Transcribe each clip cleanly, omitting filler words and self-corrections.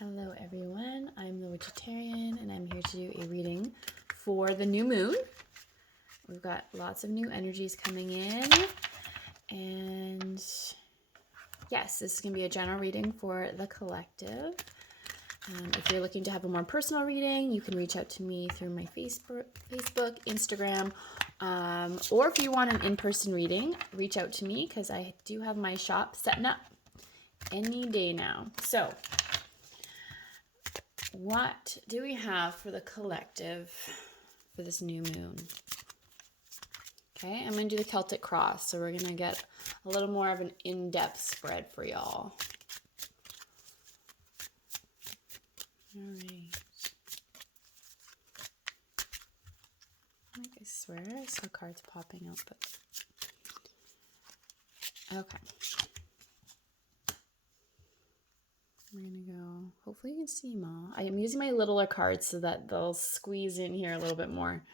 Hello everyone, I'm Thewitchatarian and I'm here to do a reading for the new moon. We've got lots of new energies coming in, and yes, this is going to be a general reading for the collective. If you're looking to have a more personal reading, you can reach out to me through my Facebook, Instagram, or if you want an in-person reading, reach out to me because I do have my shop setting up any day now. So what do we have for the collective for this new moon? Okay, I'm going to do the Celtic cross, so we're going to get a little more of an in-depth spread for y'all. All right. I swear I saw cards popping up, but okay. We're going to go, hopefully you can see them all. I am using my littler cards so that they'll squeeze in here a little bit more.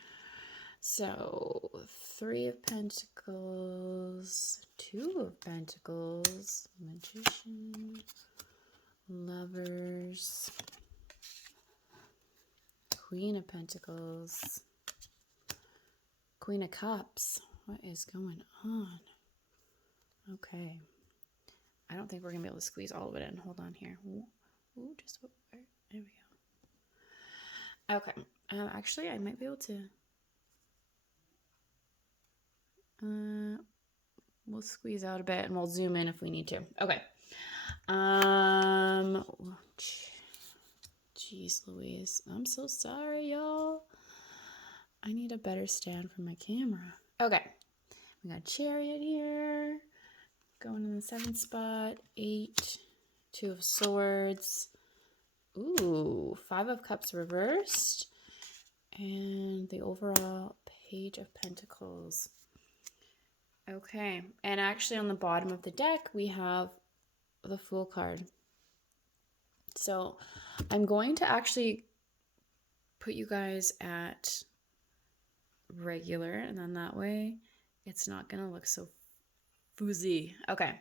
So, 3 of Pentacles, 2 of Pentacles, Magician, Lovers, Queen of Pentacles, Queen of Cups. What is going on? Okay. I don't think we're going to be able to squeeze all of it in. Hold on here. Ooh, just over there. There we go. Okay. Actually, I might be able to... we'll squeeze out a bit and we'll zoom in if we need to. Okay. Jeez Louise. I'm so sorry, y'all. I need a better stand for my camera. Okay. We got Chariot here. Going in the 7th spot. 8. 2 of Swords. Ooh. 5 of Cups reversed. And the overall Page of Pentacles. Okay. And actually on the bottom of the deck, we have the Fool card. So I'm going to actually put you guys at regular, and then that way it's not going to look so foozy. Okay.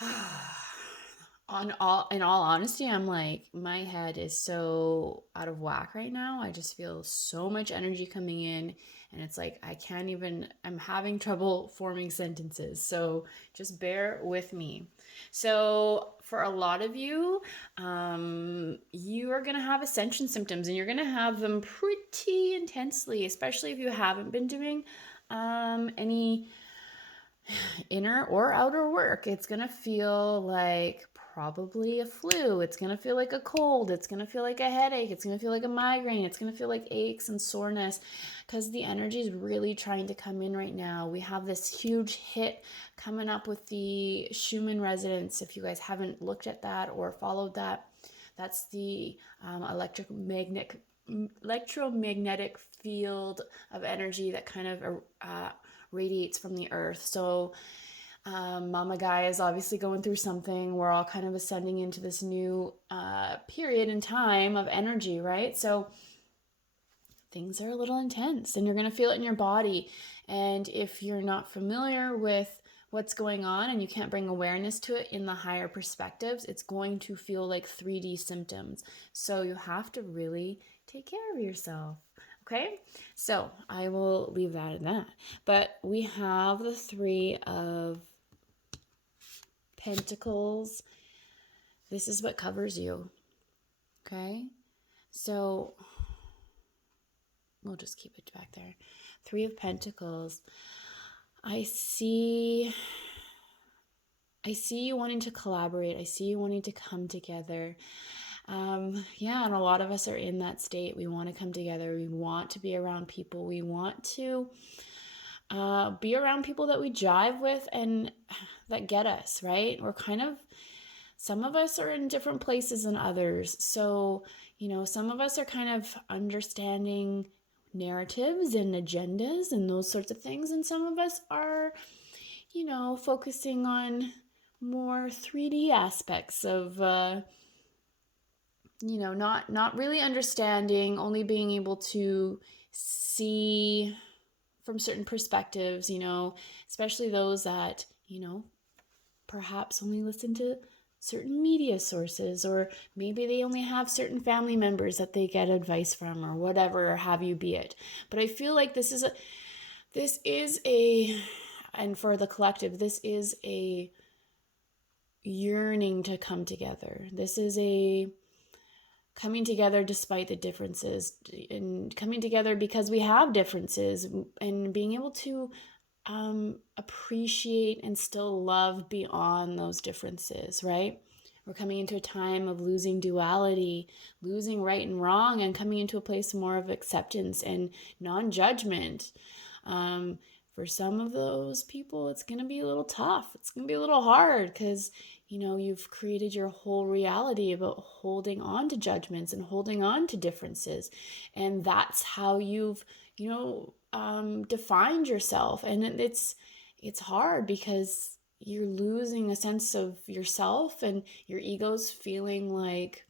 In all honesty, I'm like, my head is so out of whack right now. I just feel so much energy coming in, and it's like I'm having trouble forming sentences. So just bear with me. So for a lot of you, you are going to have ascension symptoms, and you're going to have them pretty intensely, especially if you haven't been doing any inner or outer work. It's going to feel like probably a flu. It's going to feel like a cold. It's going to feel like a headache. It's going to feel like a migraine. It's going to feel like aches and soreness because the energy is really trying to come in right now. We have this huge hit coming up with the Schumann resonance. If you guys haven't looked at that or followed that, that's the electromagnetic field of energy that kind of radiates from the earth. So Mama Gaia is obviously going through something. We're all kind of ascending into this new period in time of energy, right? So things are a little intense, and you're going to feel it in your body. And if you're not familiar with what's going on and you can't bring awareness to it in the higher perspectives, it's going to feel like 3D symptoms. So you have to really take care of yourself. Okay, so I will leave that at that. But we have the 3 of Pentacles. This is what covers you. Okay, so we'll just keep it back there. 3 of Pentacles. I see you wanting to collaborate. I see you wanting to come together. Yeah, and a lot of us are in that state. We want to come together. We want to be around people. We want to be around people that we jive with and that get us, right? Some of us are in different places than others. So, some of us are kind of understanding narratives and agendas and those sorts of things. And some of us are, focusing on more 3D aspects of, not really understanding, only being able to see from certain perspectives, especially those that, perhaps only listen to certain media sources, or maybe they only have certain family members that they get advice from, or whatever have you be it. But I feel like this is a, and for the collective, this is a yearning to come together. This is a coming together despite the differences, and coming together because we have differences, and being able to appreciate and still love beyond those differences, right? We're coming into a time of losing duality, losing right and wrong, and coming into a place more of acceptance and non-judgment. For some of those people, it's going to be a little tough. It's going to be a little hard because, you've created your whole reality about holding on to judgments and holding on to differences. And that's how you've, defined yourself. And it's hard because you're losing a sense of yourself, and your ego's feeling like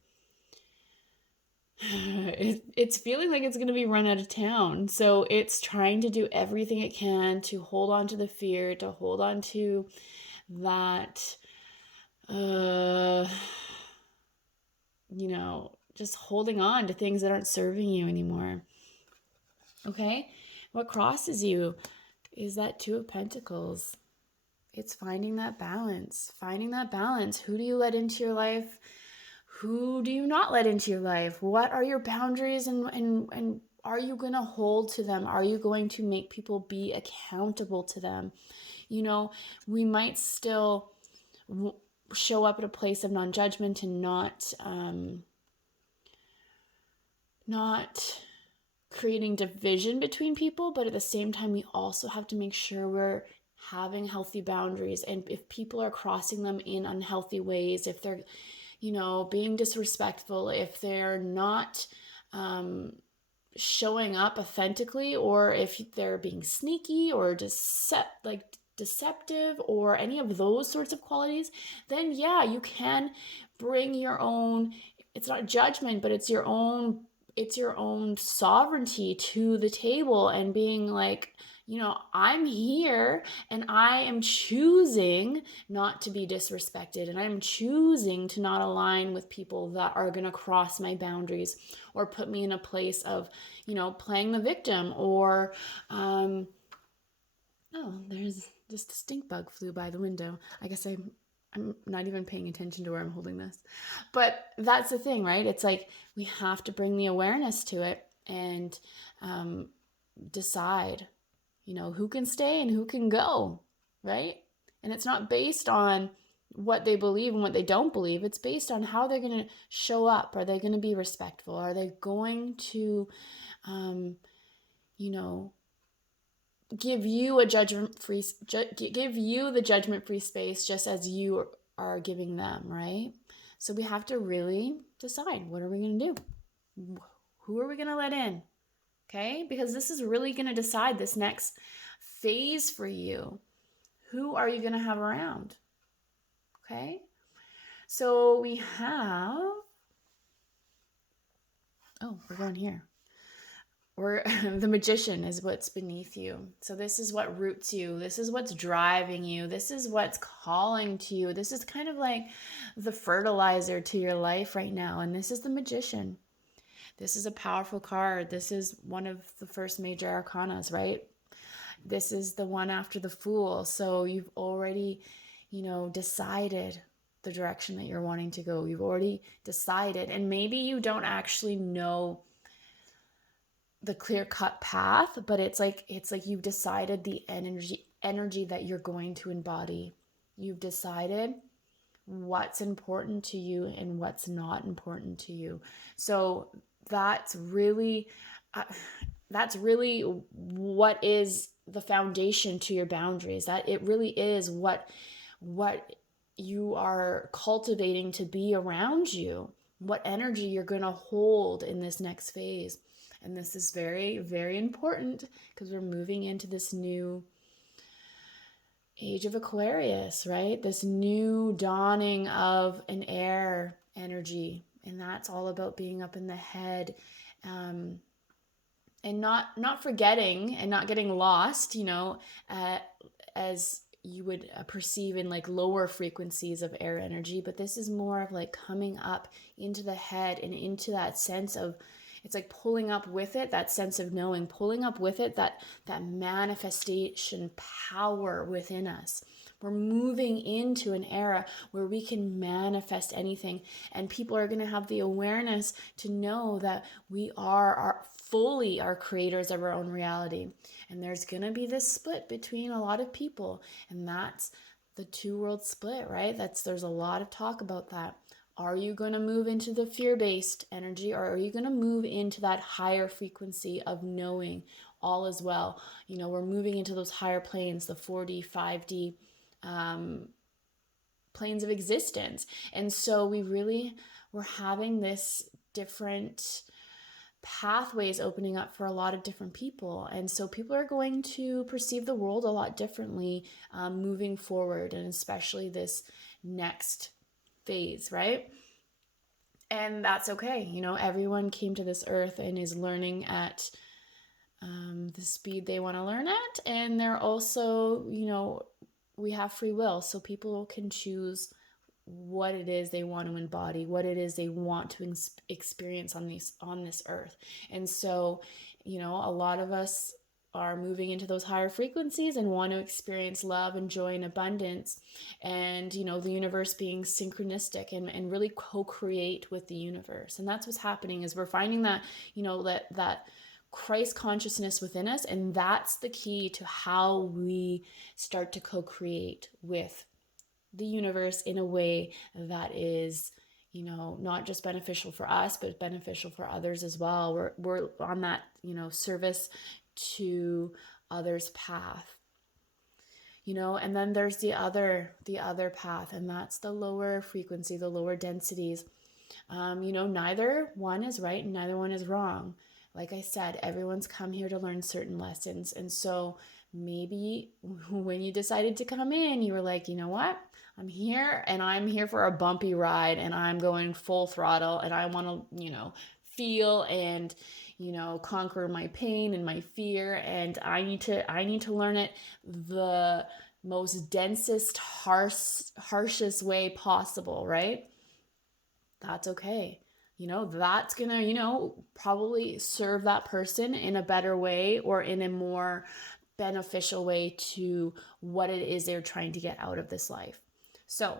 it's feeling like it's going to be run out of town. So it's trying to do everything it can to hold on to the fear, to hold on to that, just holding on to things that aren't serving you anymore. Okay? What crosses you is that Two of Pentacles. It's finding that balance. Finding that balance. Who do you let into your life? Who do you not let into your life? What are your boundaries, and are you going to hold to them? Are you going to make people be accountable to them? We might still show up at a place of non-judgment and not creating division between people, but at the same time, we also have to make sure we're having healthy boundaries. And if people are crossing them in unhealthy ways, if they're being disrespectful, if they're not showing up authentically, or if they're being sneaky or deceptive, or any of those sorts of qualities, then yeah, you can bring your own, it's not judgment, but it's your own sovereignty to the table, and being like, I'm here and I am choosing not to be disrespected, and I'm choosing to not align with people that are going to cross my boundaries or put me in a place of, playing the victim, or, oh, there's just a stink bug flew by the window. I guess I'm not even paying attention to where I'm holding this. But that's the thing, right? It's like we have to bring the awareness to it and decide, who can stay and who can go, right? And it's not based on what they believe and what they don't believe. It's based on how they're going to show up. Are they going to be respectful? Are they going to, give you the judgment-free space, just as you are giving them, right? So we have to really decide, what are we going to do? Who are we going to let in? Okay? Because this is really going to decide this next phase for you. Who are you going to have around? Okay? So we have, we're going here. The Magician is what's beneath you. So this is what roots you. This is what's driving you. This is what's calling to you. This is kind of like the fertilizer to your life right now. And this is the Magician. This is a powerful card. This is one of the first major arcanas, right? This is the one after the Fool. So you've already, decided the direction that you're wanting to go. You've already decided. And maybe you don't actually know the clear-cut path, but it's like you've decided the energy that you're going to embody. You've decided what's important to you and what's not important to you. So that's really what is the foundation to your boundaries. That it really is what you are cultivating to be around you, what energy you're going to hold in this next phase. And this is very, very important because we're moving into this new age of Aquarius, right? This new dawning of an air energy. And that's all about being up in the head, and not forgetting and not getting lost, as you would perceive in like lower frequencies of air energy, but this is more of like coming up into the head and into that sense of, it's like pulling up with it, that sense of knowing, pulling up with it, that manifestation power within us. We're moving into an era where we can manifest anything, and people are going to have the awareness to know that we are fully our creators of our own reality. And there's going to be this split between a lot of people, and that's the two world split, right? There's a lot of talk about that. Are you going to move into the fear-based energy, or are you going to move into that higher frequency of knowing all is well? You know, we're moving into those higher planes, the 4D, 5D planes of existence. And so we're having this different pathways opening up for a lot of different people. And so people are going to perceive the world a lot differently moving forward, and especially this next phase, right? And that's okay. You know, everyone came to this earth and is learning at the speed they want to learn at. And they're also, you know, we have free will, so people can choose what it is they want to embody, what it is they want to experience on this earth. And so, you know, a lot of us are moving into those higher frequencies and want to experience love and joy and abundance, and, you know, the universe being synchronistic and really co-create with the universe. And that's what's happening, is we're finding that, you know, that Christ consciousness within us, and that's the key to how we start to co-create with the universe in a way that is, you know, not just beneficial for us, but beneficial for others as well. We're on that, you know, service to others path, you know. And then there's the other path, and that's the lower frequency, the lower densities. You know, neither one is right and neither one is wrong. Like I said, everyone's come here to learn certain lessons. And so maybe when you decided to come in, you were like, you know what? I'm here, and I'm here for a bumpy ride, and I'm going full throttle, and I want to, you know, feel and, you know, conquer my pain and my fear. And I need to learn it the most densest, harshest way possible, right? That's okay. You know, that's gonna, you know, probably serve that person in a better way, or in a more beneficial way to what it is they're trying to get out of this life. So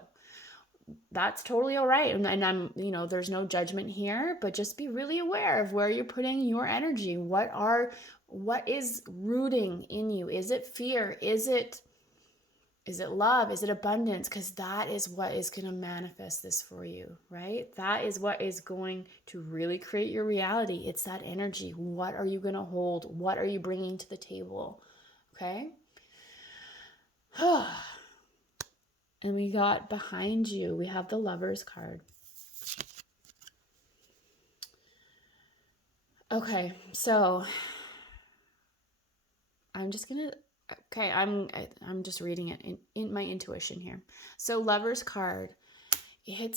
that's totally all right. And I'm, you know, there's no judgment here, but just be really aware of where you're putting your energy. What is rooting in you? Is it fear? Is it love? Is it abundance? Because that is what is going to manifest this for you, right? That is what is going to really create your reality. It's that energy. What are you going to hold? What are you bringing to the table? Okay. And we got behind you, we have the Lovers card. Okay, so I'm just gonna, okay, I'm just reading it in my intuition here. So Lovers card, if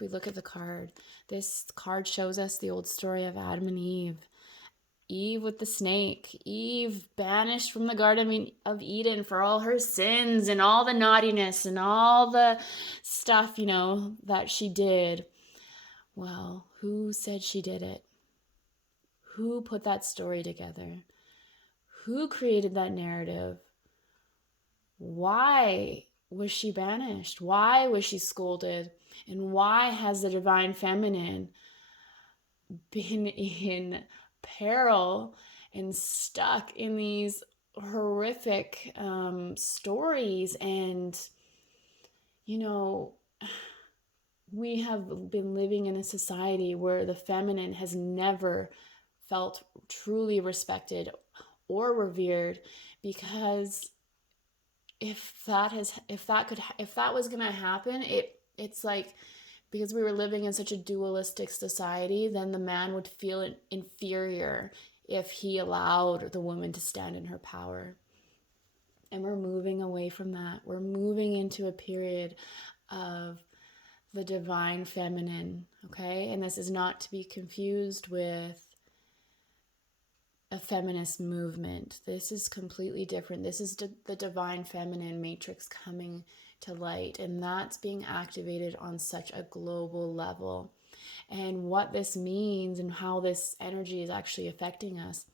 we look at the card, this card shows us the old story of Adam and Eve. Eve with the snake. Eve banished from the Garden of Eden for all her sins and all the naughtiness and all the stuff, you know, that she did. Well, who said she did it? Who put that story together? Who created that narrative? Why was she banished? Why was she scolded? And why has the divine feminine been in peril and stuck in these horrific stories? And, you know, we have been living in a society where the feminine has never felt truly respected or revered, because if that was going to happen, it's like, because we were living in such a dualistic society, then the man would feel inferior if he allowed the woman to stand in her power. And we're moving away from that. We're moving into a period of the divine feminine, okay? And this is not to be confused with a feminist movement. This is completely different. This is the divine feminine matrix coming to light, and that's being activated on such a global level. And what this means and how this energy is actually affecting us,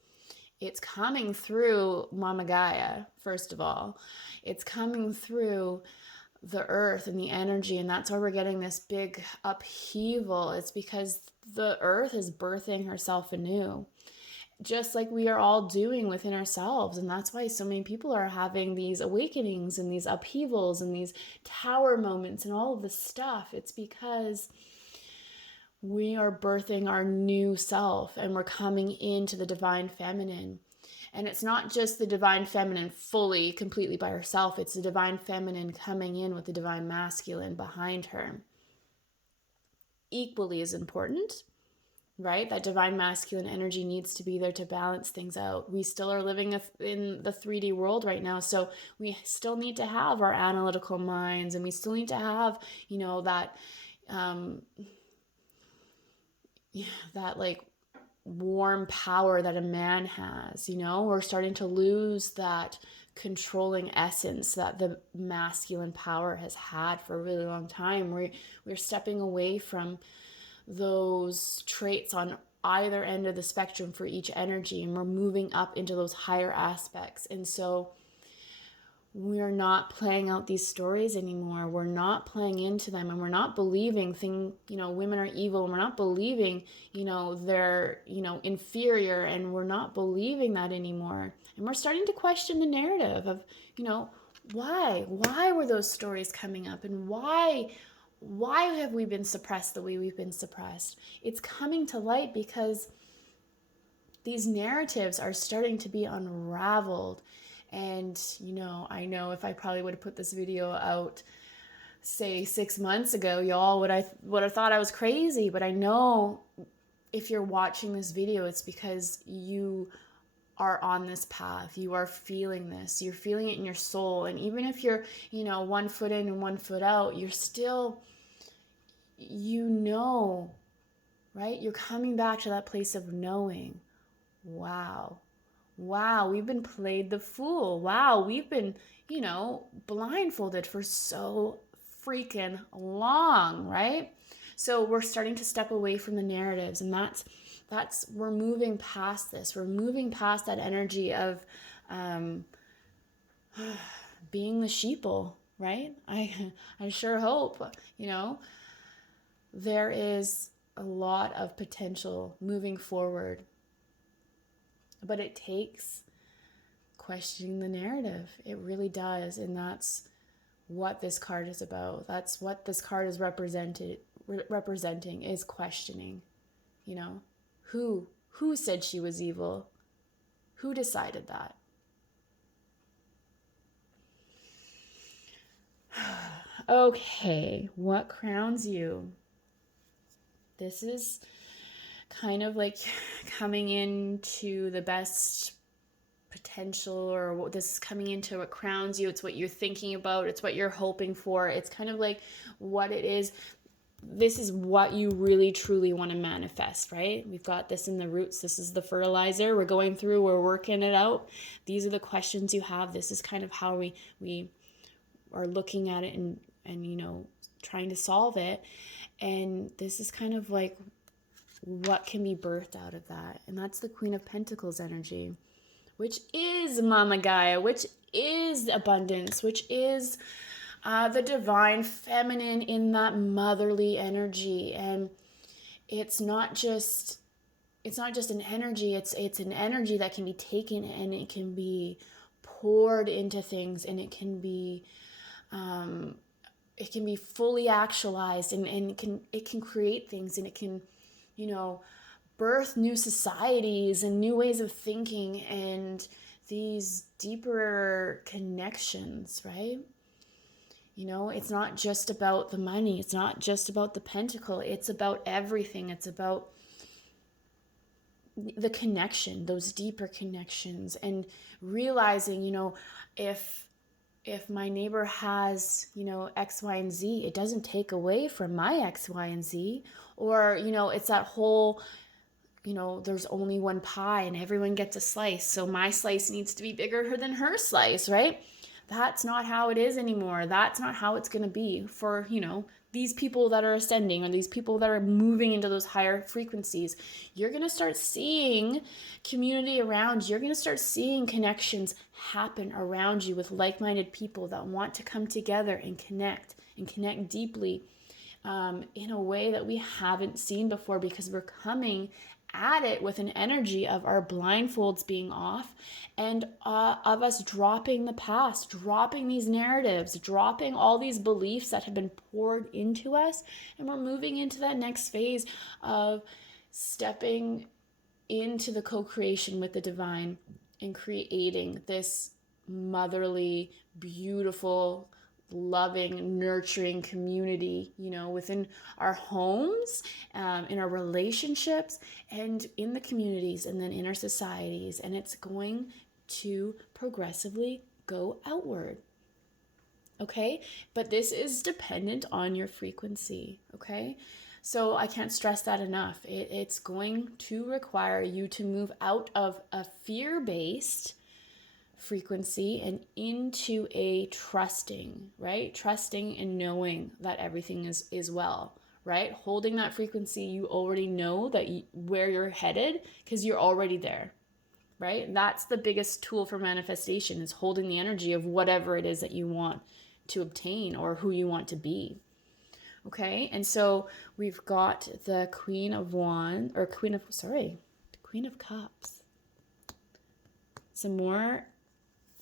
it's coming through Mama Gaia, first of all. It's coming through the earth and the energy, and that's why we're getting this big upheaval. It's because the earth is birthing herself anew, just like we are all doing within ourselves. And that's why so many people are having these awakenings and these upheavals and these tower moments and all of this stuff. It's because we are birthing our new self and we're coming into the divine feminine. And it's not just the divine feminine fully, completely by herself. It's the divine feminine coming in with the divine masculine behind her. Equally as important, right? That divine masculine energy needs to be there to balance things out. We still are living in the 3D world right now, so we still need to have our analytical minds, and we still need to have, that like warm power that a man has. We're starting to lose that controlling essence that the masculine power has had for a really long time. We're stepping away from those traits on either end of the spectrum for each energy, and we're moving up into those higher aspects. And so we're not playing out these stories anymore. We're not playing into them, and we're not believing women are evil, and we're not believing, they're, inferior, and we're not believing that anymore. And we're starting to question the narrative of, why were those stories coming up, and why have we been suppressed the way we've been suppressed? It's coming to light because these narratives are starting to be unraveled. And, I know if I probably would have put this video out, say 6 months ago, y'all would have thought I was crazy. But I know if you're watching this video, it's because you are on this path. You are feeling this. You're feeling it in your soul. And even if you're, 1 foot in and 1 foot out, you're still, right? You're coming back to that place of knowing. Wow, we've been played the fool. Wow, we've been, blindfolded for so freaking long, right? So we're starting to step away from the narratives, and that's we're moving past this. We're moving past that energy of being the sheeple, right? I sure hope, there is a lot of potential moving forward. But it takes questioning the narrative. It really does. And that's what this card is about. That's what this card is representing is questioning. Who said she was evil? Who decided that? Okay, what crowns you? This is kind of like coming into the best potential, or this is coming into what crowns you. It's what you're thinking about. It's what you're hoping for. It's kind of like what it is. This is what you really truly want to manifest, right? We've got this in the roots. This is the fertilizer. We're going through, we're working it out. These are the questions you have. This is kind of how we are looking at it and trying to solve it. And this is kind of like what can be birthed out of that. And that's the Queen of Pentacles energy, which is Mama Gaia, which is abundance, which is the divine feminine in that motherly energy. And it's not just an energy, it's an energy that can be taken and it can be poured into things, and it can be fully actualized, and it can create things, and it can birth new societies and new ways of thinking and these deeper connections, right? It's not just about the money. It's not just about the pentacle. It's about everything. It's about the connection, those deeper connections, and realizing, if my neighbor has, X, Y, and Z, it doesn't take away from my X, Y, and Z. Or, it's that whole there's only one pie and everyone gets a slice, so my slice needs to be bigger than her slice, right? That's not how it is anymore. That's not how it's going to be for, these people that are ascending, or these people that are moving into those higher frequencies. You're going to start seeing community around you. You're going to start seeing connections happen around you with like-minded people that want to come together and connect deeply, in a way that we haven't seen before, because we're coming at it with an energy of our blindfolds being off, and of us dropping the past, dropping these narratives, dropping all these beliefs that have been poured into us. And we're moving into that next phase of stepping into the co-creation with the divine and creating this motherly, beautiful, loving, nurturing community, within our homes, in our relationships, and in the communities, and then in our societies. And it's going to progressively go outward. Okay? But this is dependent on your frequency. Okay? So I can't stress that enough. It's going to require you to move out of a fear-based frequency and into a trusting, right? Trusting and knowing that everything is well, right? Holding that frequency, you already know that where you're headed, because you're already there, right? That's the biggest tool for manifestation, is holding the energy of whatever it is that you want to obtain or who you want to be. Okay, and so we've got the Queen of Cups. Some more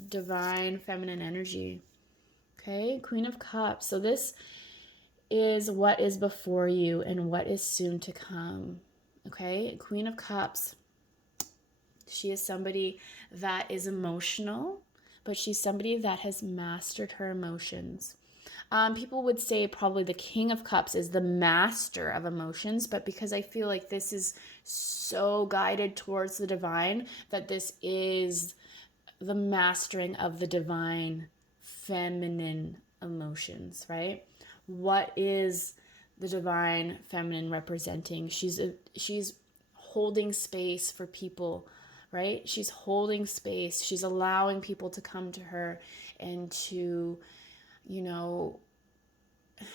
divine feminine energy. Okay, Queen of Cups. So this is what is before you and what is soon to come. Okay, Queen of Cups. She is somebody that is emotional, but she's somebody that has mastered her emotions. People would say probably the King of Cups is the master of emotions, but because I feel like this is so guided towards the divine, that this is the mastering of the divine feminine emotions, right? What is the divine feminine representing? She's holding space for people, right? She's holding space. She's allowing people to come to her and to,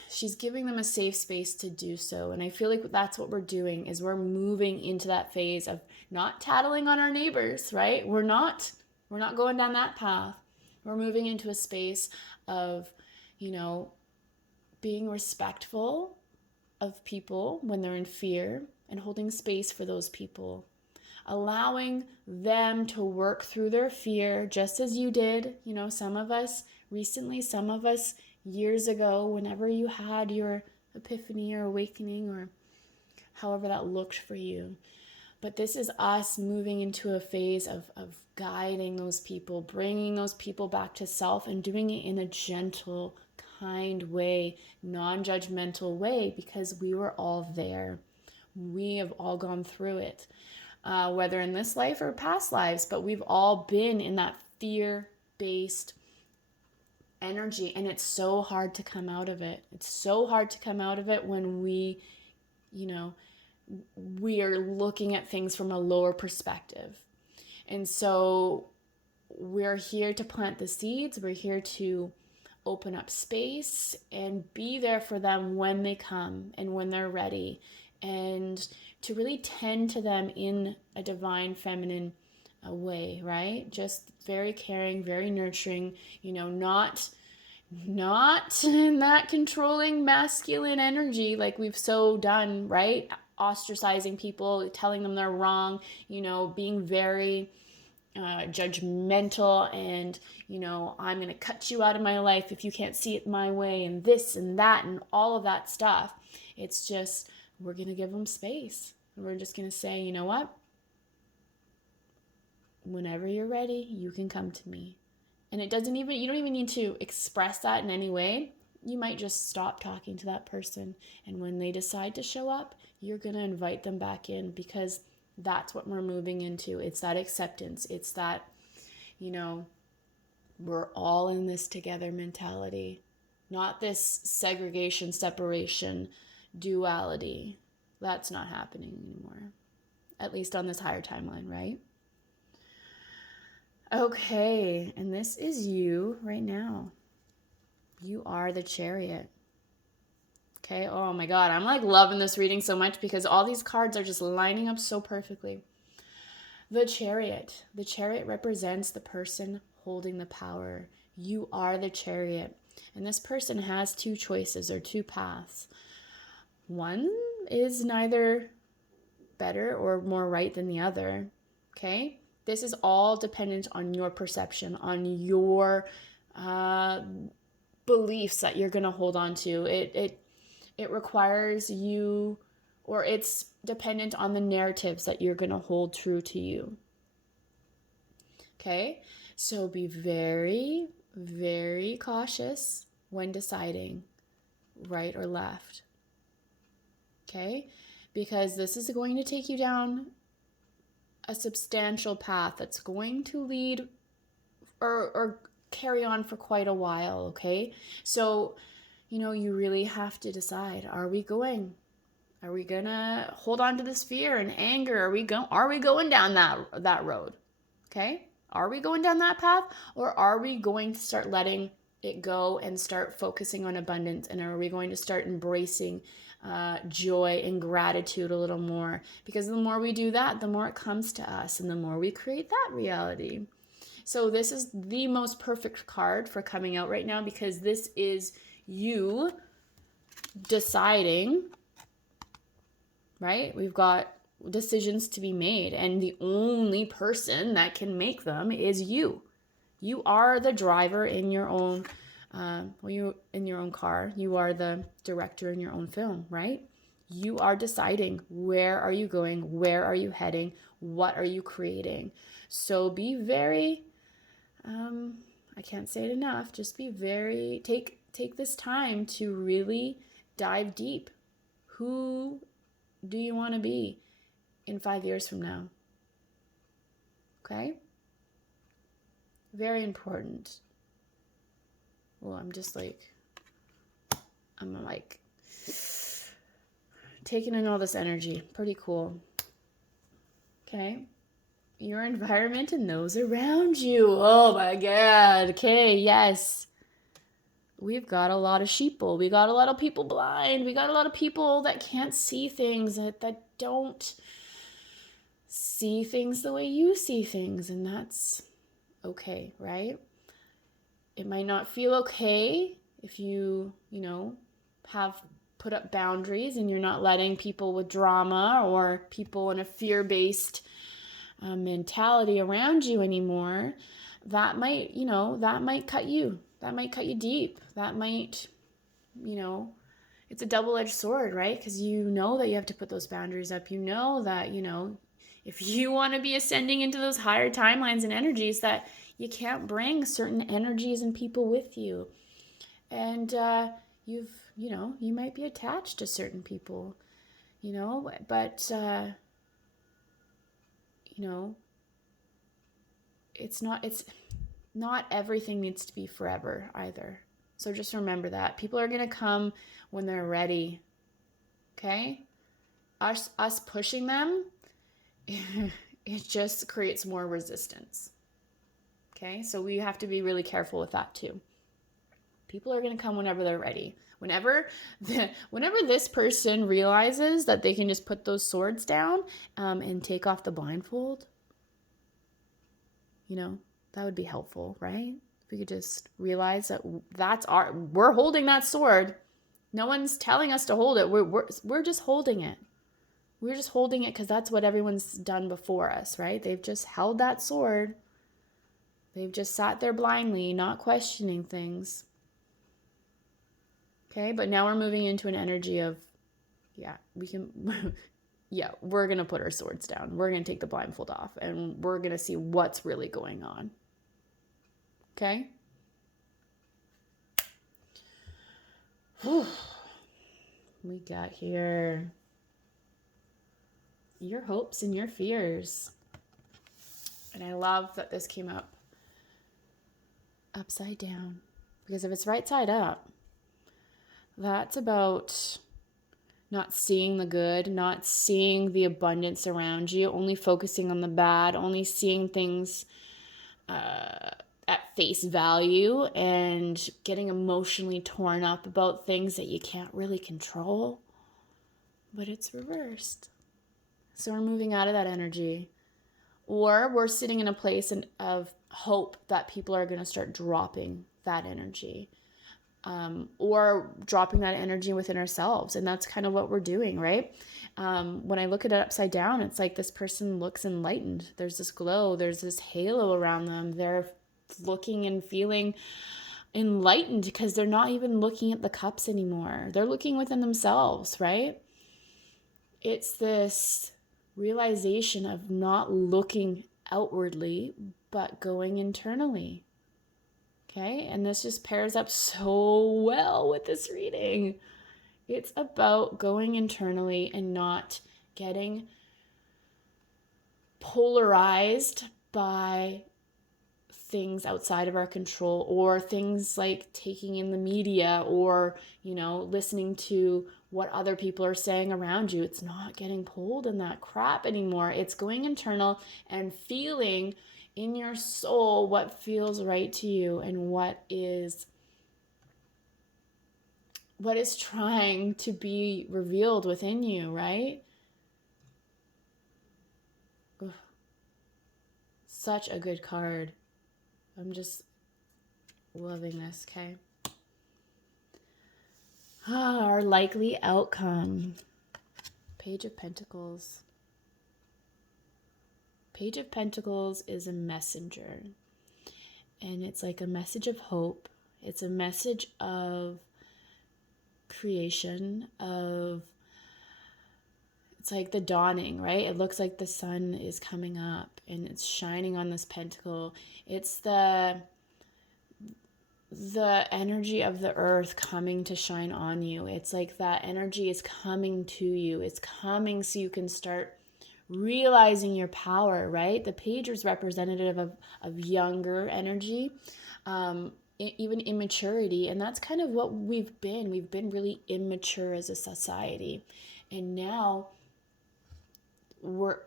she's giving them a safe space to do so. And I feel like that's what we're doing, is we're moving into that phase of not tattling on our neighbors, right? We're not going down that path. We're moving into a space of, being respectful of people when they're in fear, and holding space for those people. Allowing them to work through their fear, just as you did. Some of us recently, some of us years ago, whenever you had your epiphany or awakening, or however that looked for you. But this is us moving into a phase of guiding those people, bringing those people back to self, and doing it in a gentle, kind way, non-judgmental way, because we were all there. We have all gone through it, whether in this life or past lives, but we've all been in that fear-based energy, and it's so hard to come out of it. It's so hard to come out of it when we are looking at things from a lower perspective. And so we're here to plant the seeds. We're here to open up space and be there for them when they come and when they're ready, and to really tend to them in a divine feminine way, right? Just very caring, very nurturing, not in that controlling masculine energy like we've so done, right? Ostracizing people, telling them they're wrong, being very judgmental, and I'm going to cut you out of my life if you can't see it my way, and this and that and all of that stuff. It's just, we're going to give them space. We're just going to say, you know what? Whenever you're ready, you can come to me. And you don't even need to express that in any way. You might just stop talking to that person, and when they decide to show up, you're going to invite them back in, because that's what we're moving into. It's that acceptance. It's that, we're all in this together mentality, not this segregation, separation, duality. That's not happening anymore. at least on this higher timeline, right? Okay, and this is you right now. You are the Chariot. Okay, oh my God, I'm like loving this reading so much because all these cards are just lining up so perfectly. The Chariot. The Chariot represents the person holding the power. You are the Chariot. And this person has two choices or two paths. One is neither better or more right than the other. Okay? This is all dependent on your perception, on your beliefs that you're going to hold on to. It requires you, or it's dependent on the narratives that you're going to hold true to you. Okay? So be very, very cautious when deciding right or left. Okay? Because this is going to take you down a substantial path that's going to lead or carry on for quite a while, okay? So, you really have to decide, are we going to hold on to this fear and anger? Are we going down that road? Okay? Are we going down that path, or are we going to start letting it go and start focusing on abundance? And are we going to start embracing joy and gratitude a little more? Because the more we do that, the more it comes to us, and the more we create that reality. So this is the most perfect card for coming out right now, because this is you deciding, right? We've got decisions to be made, and the only person that can make them is you. You are the driver in your own in your own car. You are the director in your own film, right? You are deciding, where are you going, where are you heading, what are you creating. So be very I can't say it enough, just be very take this time to really dive deep. Who do you want to be in 5 years from now? Okay? Very important. Well, I'm taking in all this energy. Pretty cool. Okay? Your environment and those around you. Oh my God. Okay, yes. We've got a lot of sheeple. We got a lot of people blind. We got a lot of people that can't see things, that don't see things the way you see things. And that's okay, right? It might not feel okay if you have put up boundaries and you're not letting people with drama or people in a fear-based mentality around you anymore. That might cut you. That might cut you deep. That might, it's a double-edged sword, right? Because you know that you have to put those boundaries up. You know that, if you want to be ascending into those higher timelines and energies, that you can't bring certain energies and people with you. And you might be attached to certain people, but it's not everything needs to be forever either. So just remember that. People are going to come when they're ready. Okay? Us pushing them, it just creates more resistance. Okay? So we have to be really careful with that too. People are going to come whenever they're ready. Whenever this person realizes that they can just put those swords down and take off the blindfold, that would be helpful, right? If we could just realize that we're holding that sword. No one's telling us to hold it. We're just holding it. We're just holding it because that's what everyone's done before us, right? They've just held that sword. They've just sat there blindly, not questioning things. Okay, but now we're moving into an energy of, we're going to put our swords down. We're going to take the blindfold off, and we're going to see what's really going on. Okay? We got here your hopes and your fears. And I love that this came up upside down. Because if it's right side up, that's about not seeing the good, not seeing the abundance around you, only focusing on the bad, only seeing things at face value, and getting emotionally torn up about things that you can't really control. But it's reversed. So we're moving out of that energy. Or we're sitting in a place of hope that people are going to start dropping that energy. Or dropping that energy within ourselves. And that's kind of what we're doing, right? When I look at it upside down, it's like this person looks enlightened. There's this glow, there's this halo around them. They're looking and feeling enlightened because they're not even looking at the cups anymore. They're looking within themselves, right? It's this realization of not looking outwardly, but going internally. Okay, and this just pairs up so well with this reading. It's about going internally and not getting polarized by things outside of our control, or things like taking in the media, or, listening to what other people are saying around you. It's not getting pulled in that crap anymore. It's going internal and feeling in your soul what feels right to you and what is trying to be revealed within you, right? Ugh. Such a good card. I'm just loving this, okay? Our likely outcome. Page of Pentacles. Page of Pentacles is a messenger. And it's like a message of hope. It's a message of creation, it's like the dawning, right? It looks like the sun is coming up and it's shining on this pentacle. It's the energy of the earth coming to shine on you. It's like that energy is coming to you. It's coming so you can start realizing your power, right? The page is representative of younger energy, even immaturity. And that's kind of what we've been. We've been really immature as a society. And now we're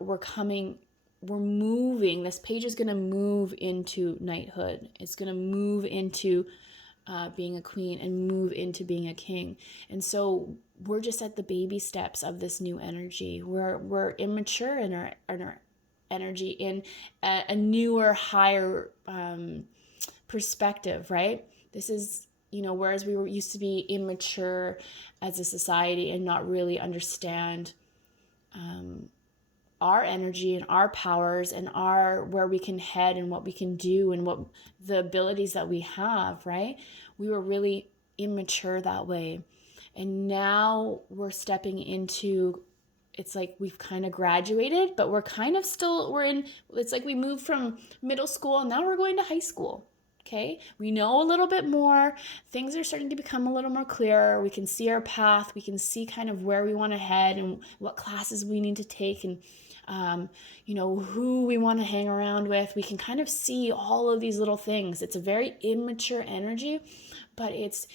moving. This page is going to move into knighthood. It's going to move into being a queen and move into being a king. And so we're just at the baby steps of this new energy. We're immature in our energy, in a newer, higher perspective, right? This is, whereas we used to be immature as a society and not really understand our energy and our powers and where we can head and what we can do and what the abilities that we have, right? We were really immature that way. And now we're stepping into, it's like we've kind of graduated, but we're kind of still, it's like we moved from middle school and now we're going to high school. Okay, we know a little bit more. Things are starting to become a little more clear. We can see our path. We can see kind of where we want to head and what classes we need to take, and who we want to hang around with. We can kind of see all of these little things. It's a very immature energy, but it's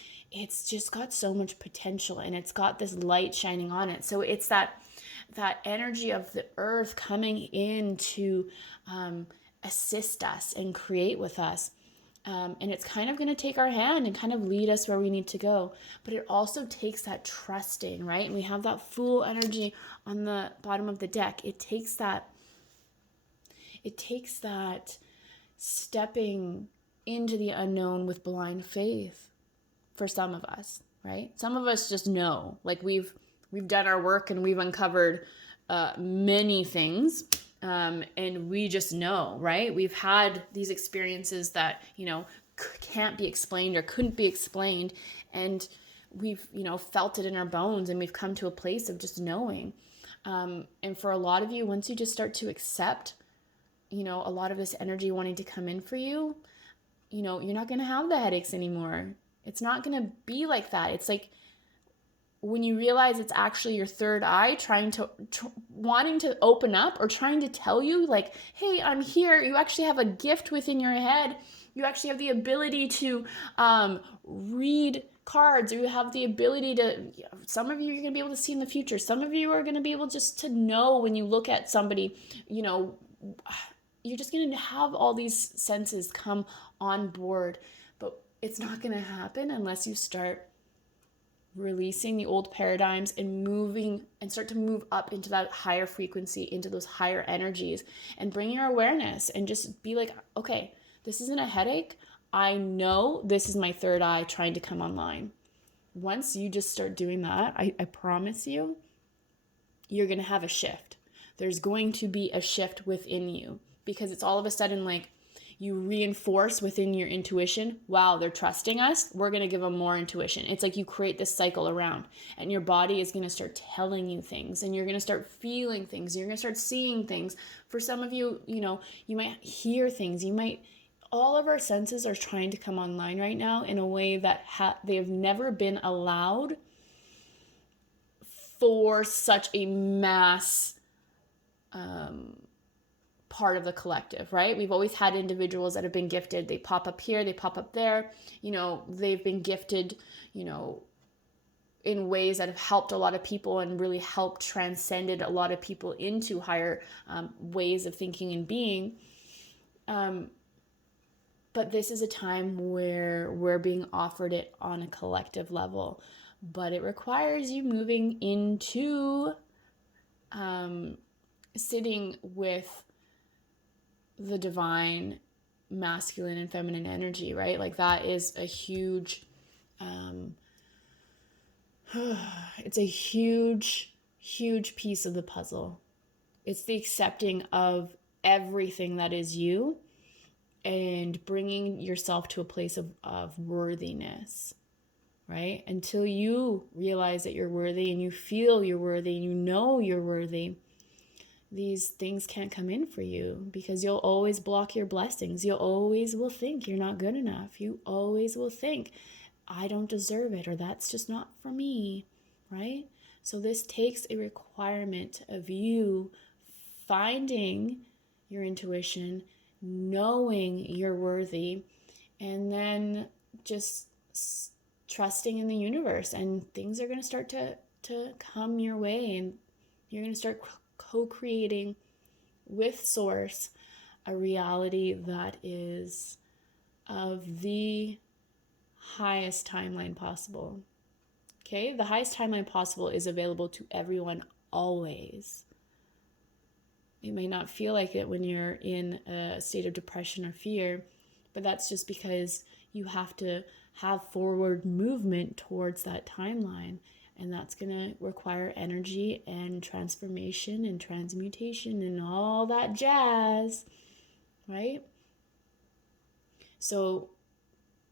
just got so much potential, and it's got this light shining on it. So it's that energy of the earth coming in to assist us and create with us. And it's kind of going to take our hand and kind of lead us where we need to go. But it also takes that trusting, right? And we have that Fool energy on the bottom of the deck. It takes that stepping into the unknown with blind faith for some of us, right? Some of us just know, like we've done our work and we've uncovered many things. And we just know, right? We've had these experiences that, can't be explained or couldn't be explained. And we've, felt it in our bones, and we've come to a place of just knowing. And for a lot of you, once you just start to accept, a lot of this energy wanting to come in for you, you're not going to have the headaches anymore. It's not going to be like that. It's like, when you realize it's actually your third eye wanting to open up, or trying to tell you like, hey, I'm here. You actually have a gift within your head. You actually have the ability to read cards, or you have the ability to, some of you are going to be able to see in the future. Some of you are going to be able just to know when you look at somebody, you're just going to have all these senses come on board. But it's not going to happen unless you start releasing the old paradigms and moving and start to move up into that higher frequency, into those higher energies, and bring your awareness and just be like, okay, this isn't a headache. I know this is my third eye trying to come online. Once you just start doing that, I promise you, you're going to have a shift. There's going to be a shift within you, because it's all of a sudden like you reinforce within your intuition, wow, they're trusting us, we're going to give them more intuition. It's like you create this cycle around, and your body is going to start telling you things, and you're going to start feeling things, you're going to start seeing things. For some of you, you might hear things, all of our senses are trying to come online right now in a way that they have never been allowed for such a mass part of the collective, right? We've always had individuals that have been gifted. They pop up here, they pop up there. They've been gifted, in ways that have helped a lot of people and really helped transcended a lot of people into higher ways of thinking and being. But this is a time where we're being offered it on a collective level. But it requires you moving into sitting with the divine masculine and feminine energy, right? Like that is a huge, it's a huge, huge piece of the puzzle. It's the accepting of everything that is you and bringing yourself to a place of worthiness, right? Until you realize that you're worthy and you feel you're worthy and you know you're worthy, these things can't come in for you, because you'll always block your blessings. You always will think you're not good enough. You always will think, I don't deserve it, or that's just not for me, right? So this takes a requirement of you finding your intuition, knowing you're worthy, and then just trusting in the universe, and things are going to start to come your way, and you're going to start co-creating with Source a reality that is of the highest timeline possible. Okay? The highest timeline possible is available to everyone always. It may not feel like it when you're in a state of depression or fear, but that's just because you have to have forward movement towards that timeline. And that's going to require energy and transformation and transmutation and all that jazz, right? So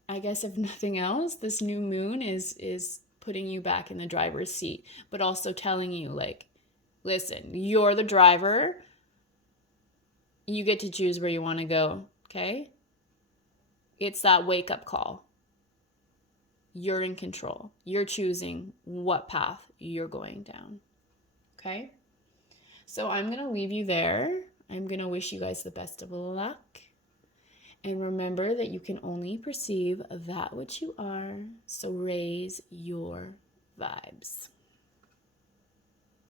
I guess if nothing else, this new moon is putting you back in the driver's seat, but also telling you, like, listen, you're the driver. You get to choose where you want to go, okay? It's that wake-up call. You're in control. You're choosing what path you're going down, okay? So I'm going to leave you there. I'm going to wish you guys the best of luck. And remember that you can only perceive that which you are, so raise your vibes.